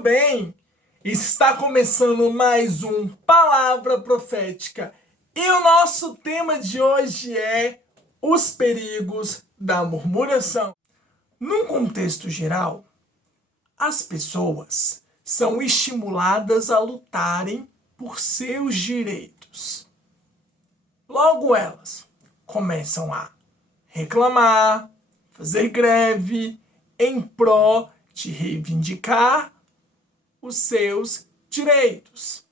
tudo bem? Está começando mais um Palavra Profética e o nosso tema de hoje é os perigos da murmuração. Num contexto geral, as pessoas são estimuladas a lutarem por seus direitos. Logo elas começam a reclamar, fazer greve em pró de reivindicar os seus direitos.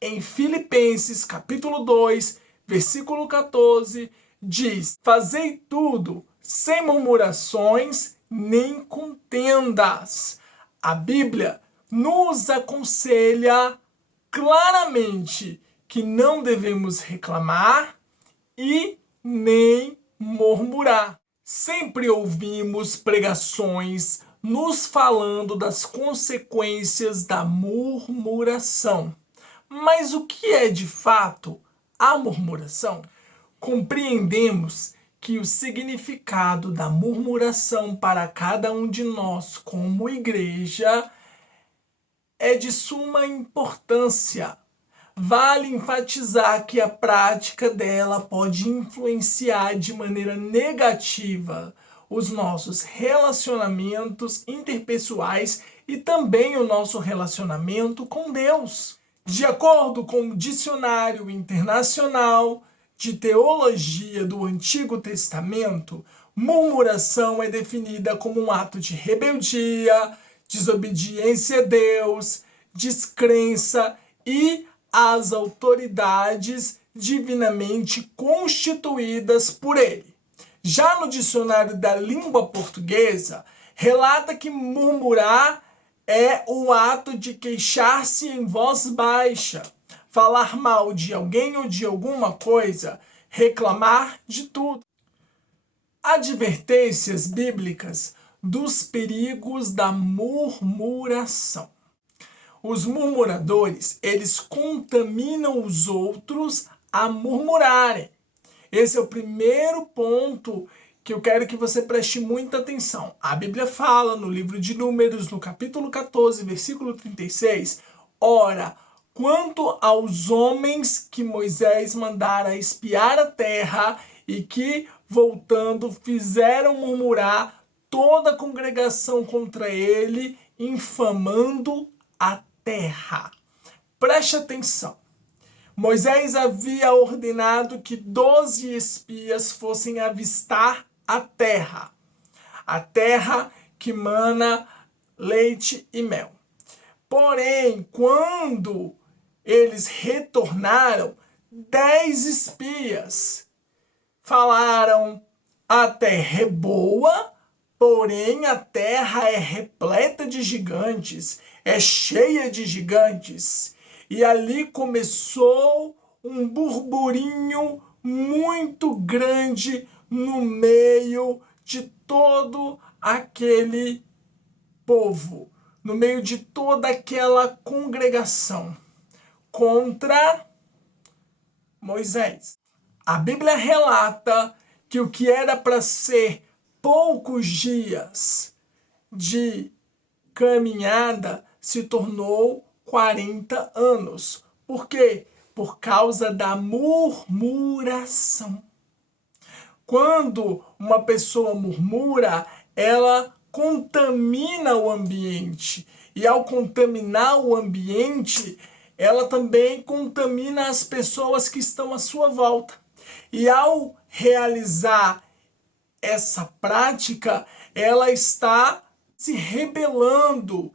Em Filipenses capítulo 2, versículo 14, diz: fazei tudo sem murmurações nem contendas. A Bíblia nos aconselha claramente que não devemos reclamar e nem murmurar. Sempre ouvimos pregações nos falando das consequências da murmuração. Mas o que é de fato a murmuração? Compreendemos que o significado da murmuração para cada um de nós como igreja é de suma importância. Vale enfatizar que a prática dela pode influenciar de maneira negativa os nossos relacionamentos interpessoais e também o nosso relacionamento com Deus. De acordo com o Dicionário Internacional de Teologia do Antigo Testamento, murmuração é definida como um ato de rebeldia, desobediência a Deus, descrença e às autoridades divinamente constituídas por ele. Já no dicionário da língua portuguesa, relata que murmurar é o ato de queixar-se em voz baixa, falar mal de alguém ou de alguma coisa, reclamar de tudo. Advertências bíblicas dos perigos da murmuração. Os murmuradores, eles contaminam os outros a murmurarem. Esse é o primeiro ponto que eu quero que você preste muita atenção. A Bíblia fala no livro de Números, no capítulo 14, versículo 36, ora, quanto aos homens que Moisés mandara espiar a terra e que, voltando, fizeram murmurar toda a congregação contra ele, infamando a terra. Preste atenção. Moisés havia ordenado que 12 espias fossem avistar a terra que mana leite e mel. Porém, quando eles retornaram, 10 espias falaram: a terra é boa, porém a terra é repleta de gigantes, é cheia de gigantes. E ali começou um burburinho muito grande no meio de todo aquele povo, no meio de toda aquela congregação contra Moisés. A Bíblia relata que o que era para ser poucos dias de caminhada se tornou 40 anos. Por quê? Por causa da murmuração. Quando uma pessoa murmura, ela contamina o ambiente. E ao contaminar o ambiente, ela também contamina as pessoas que estão à sua volta. E ao realizar essa prática, ela está se rebelando,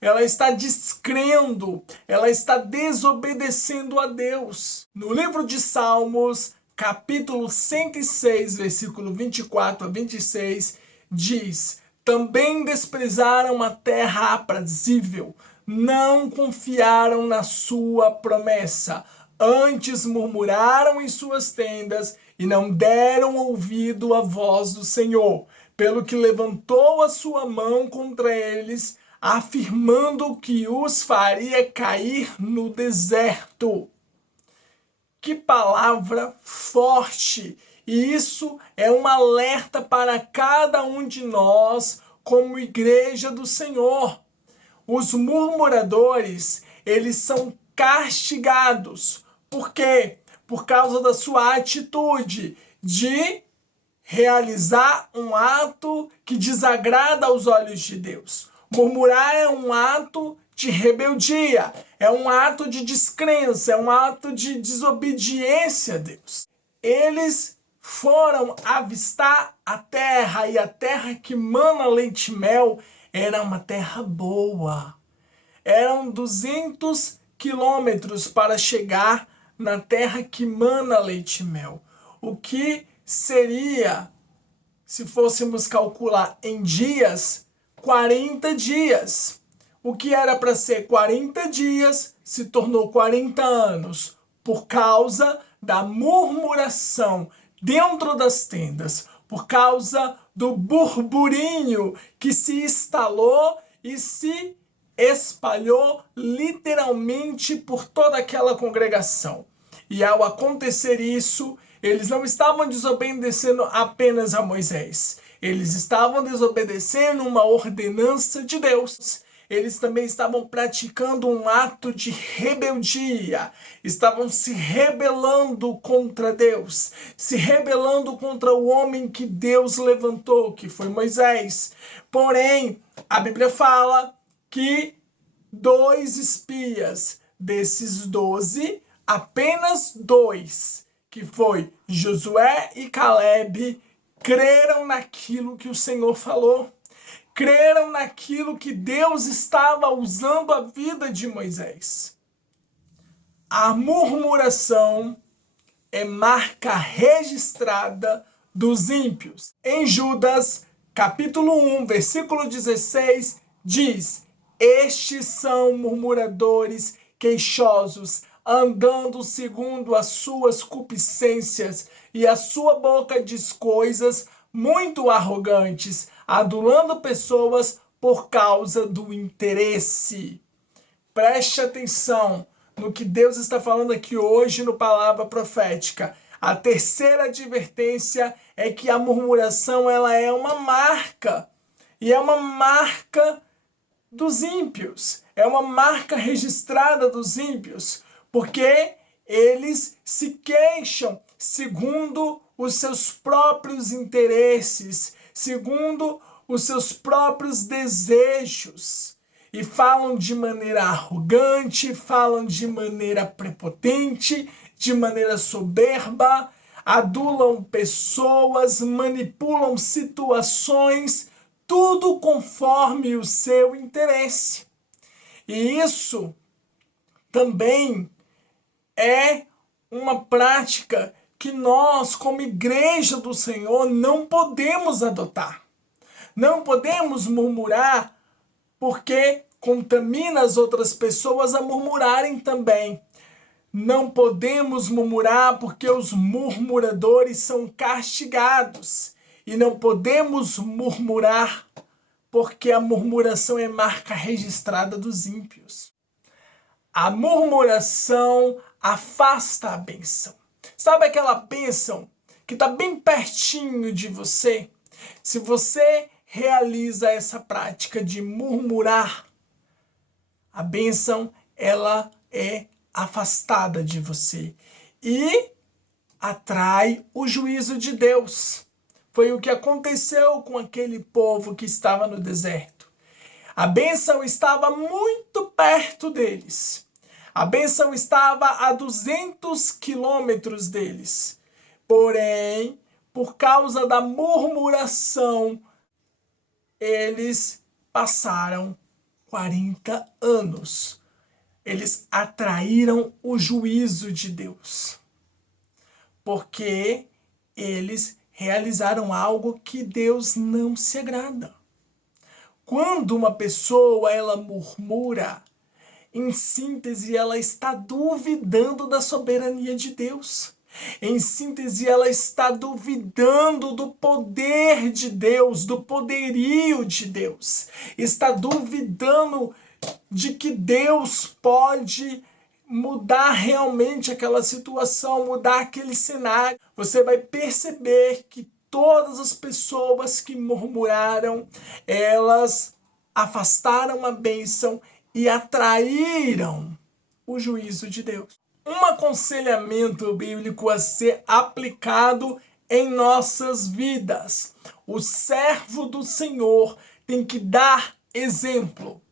ela está descrendo, ela está desobedecendo a Deus. No livro de Salmos, capítulo 106, versículo 24 a 26, diz: também desprezaram a terra aprazível, não confiaram na sua promessa, antes murmuraram em suas tendas e não deram ouvido à voz do Senhor, pelo que levantou a sua mão contra eles, afirmando que os faria cair no deserto. Que palavra forte! E isso é um alerta para cada um de nós como igreja do Senhor. os murmuradores, eles são castigados. Por quê? Por causa da sua atitude de realizar um ato que desagrada aos olhos de Deus. Murmurar é um ato de rebeldia, é um ato de descrença, é um ato de desobediência a Deus. Eles foram avistar a terra, e a terra que mana leite e mel era uma terra boa. Eram 200 quilômetros para chegar na terra que mana leite e mel. O que seria, se fôssemos calcular em dias, 40 dias. O que era para ser 40 dias se tornou 40 anos por causa da murmuração dentro das tendas, por causa do burburinho que se instalou e se espalhou literalmente por toda aquela congregação. E ao acontecer isso, eles não estavam desobedecendo apenas a Moisés. Eles estavam desobedecendo uma ordenança de Deus. Eles também estavam praticando um ato de rebeldia. Estavam se rebelando contra Deus. Se rebelando contra o homem que Deus levantou, que foi Moisés. Porém, a Bíblia fala que 2 espias desses 12, apenas 2, que foi Josué e Caleb, creram naquilo que o Senhor falou. Creram naquilo que Deus estava usando a vida de Moisés. A murmuração é marca registrada dos ímpios. Em Judas, capítulo 1, versículo 16, diz: estes são murmuradores, queixosos, andando segundo as suas concupiscências, e a sua boca diz coisas muito arrogantes, adulando pessoas por causa do interesse. Preste atenção no que Deus está falando aqui hoje no Palavra Profética. A terceira advertência é que a murmuração ela é uma marca. E é uma marca dos ímpios. É uma marca registrada dos ímpios. Porque eles se queixam segundo os seus próprios interesses, segundo os seus próprios desejos. E falam de maneira arrogante, falam de maneira prepotente, de maneira soberba, adulam pessoas, manipulam situações, tudo conforme o seu interesse. E isso também é uma prática que nós, como igreja do Senhor, não podemos adotar. Não podemos murmurar porque contamina as outras pessoas a murmurarem também. Não podemos murmurar porque os murmuradores são castigados. E não podemos murmurar porque a murmuração é marca registrada dos ímpios. A murmuração afasta a bênção. Sabe aquela bênção que está bem pertinho de você? Se você realiza essa prática de murmurar, a bênção ela é afastada de você e atrai o juízo de Deus. Foi o que aconteceu com aquele povo que estava no deserto. A bênção estava muito perto deles. A bênção estava a 200 quilômetros deles. Porém, por causa da murmuração, eles passaram 40 anos. Eles atraíram o juízo de Deus. Porque eles realizaram algo que Deus não se agrada. Quando uma pessoa ela murmura, em síntese ela está duvidando da soberania de Deus. Em síntese, ela está duvidando do poder de Deus, do poderio de Deus. Está duvidando de que Deus pode mudar realmente aquela situação, mudar aquele cenário. Você vai perceber que todas as pessoas que murmuraram, elas afastaram a bênção e atraíram o juízo de Deus. Um aconselhamento bíblico a ser aplicado em nossas vidas. O servo do Senhor tem que dar exemplo,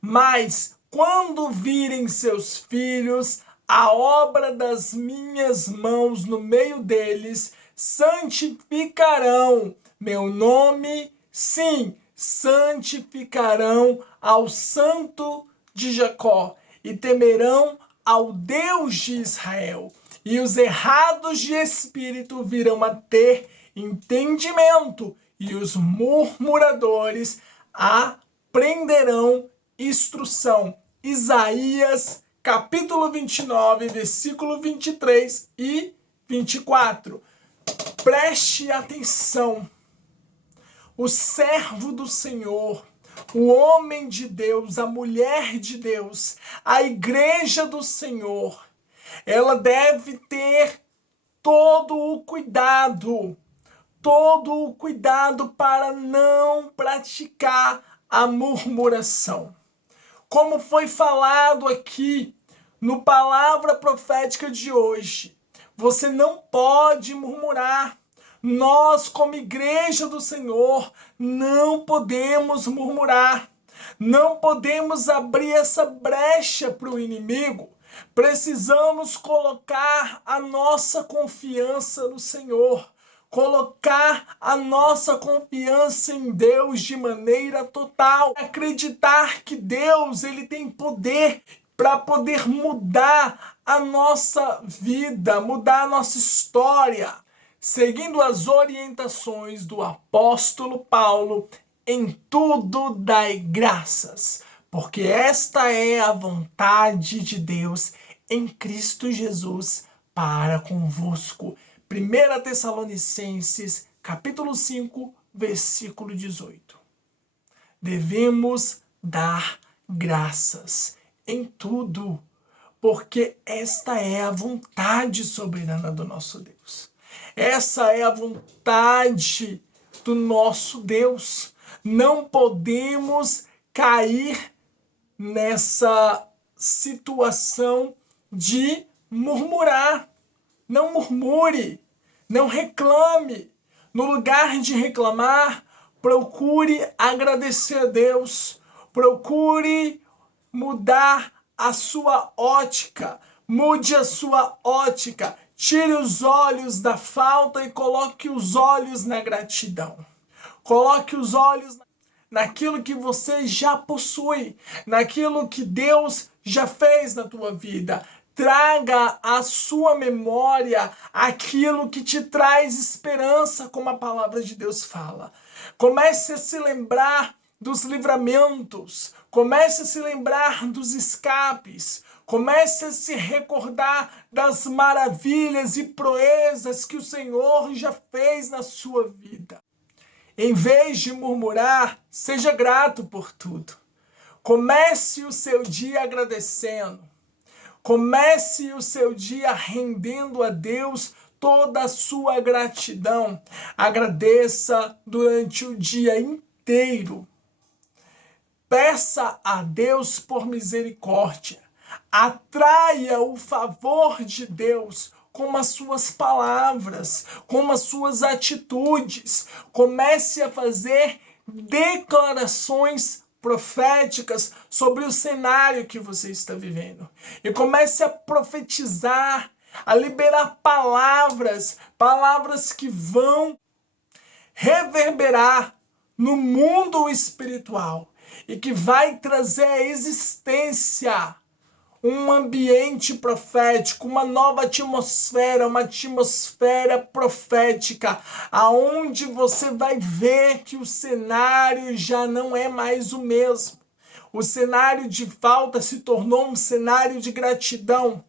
mas quando virem seus filhos a obra das minhas mãos no meio deles, santificarão meu nome, sim, santificarão ao Santo de Jacó e temerão ao Deus de Israel. E os errados de espírito virão a ter entendimento, e os murmuradores aprenderão instrução. Isaías capítulo 29, versículo 23 e 24. Preste atenção. O servo do Senhor, o homem de Deus, a mulher de Deus, a igreja do Senhor, ela deve ter todo o cuidado para não praticar a murmuração. Como foi falado aqui no palavra profética de hoje, você não pode murmurar. Nós, como igreja do Senhor, não podemos murmurar. Não podemos abrir essa brecha para o inimigo. Precisamos colocar a nossa confiança no Senhor. Colocar a nossa confiança em Deus de maneira total. Acreditar que Deus ele tem poder para poder mudar a nossa vida, mudar a nossa história. Seguindo as orientações do apóstolo Paulo, em tudo dai graças, porque esta é a vontade de Deus em Cristo Jesus para convosco. 1 Tessalonicenses, capítulo 5, versículo 18. Devemos dar graças em tudo, porque esta é a vontade soberana do nosso Deus. Essa é a vontade do nosso Deus. Não podemos cair nessa situação de murmurar. Não murmure, não reclame. No lugar de reclamar, procure agradecer a Deus. Procure mudar a sua ótica. Mude a sua ótica. Tire os olhos da falta e coloque os olhos na gratidão. Coloque os olhos naquilo que você já possui, naquilo que Deus já fez na tua vida. Traga à sua memória aquilo que te traz esperança, como a palavra de Deus fala. Comece a se lembrar dos livramentos. Comece a se lembrar dos escapes. Comece a se recordar das maravilhas e proezas que o Senhor já fez na sua vida. Em vez de murmurar, seja grato por tudo. Comece o seu dia agradecendo. Comece o seu dia rendendo a Deus toda a sua gratidão. Agradeça durante o dia inteiro. Peça a Deus por misericórdia. Atraia o favor de Deus com as suas palavras, com as suas atitudes. Comece a fazer declarações proféticas sobre o cenário que você está vivendo. E comece a profetizar, a liberar palavras que vão reverberar no mundo espiritual e que vai trazer à existência um ambiente profético, uma nova atmosfera, uma atmosfera profética, aonde você vai ver que o cenário já não é mais o mesmo. O cenário de falta se tornou um cenário de gratidão.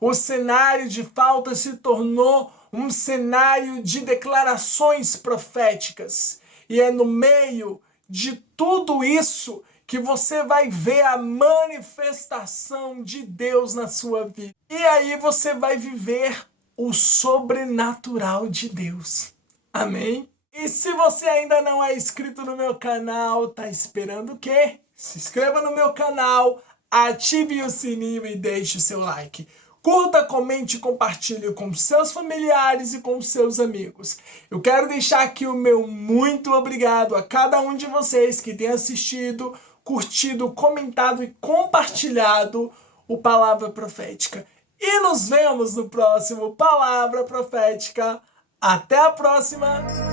O cenário de falta se tornou um cenário de declarações proféticas. E é no meio de tudo isso que você vai ver a manifestação de Deus na sua vida. E aí você vai viver o sobrenatural de Deus. Amém? E se você ainda não é inscrito no meu canal, tá esperando o quê? Se inscreva no meu canal, ative o sininho e deixe o seu like. Curta, comente e compartilhe com seus familiares e com seus amigos. Eu quero deixar aqui o meu muito obrigado a cada um de vocês que tem assistido, curtido, comentado e compartilhado o Palavra Profética. E nos vemos no próximo Palavra Profética. Até a próxima!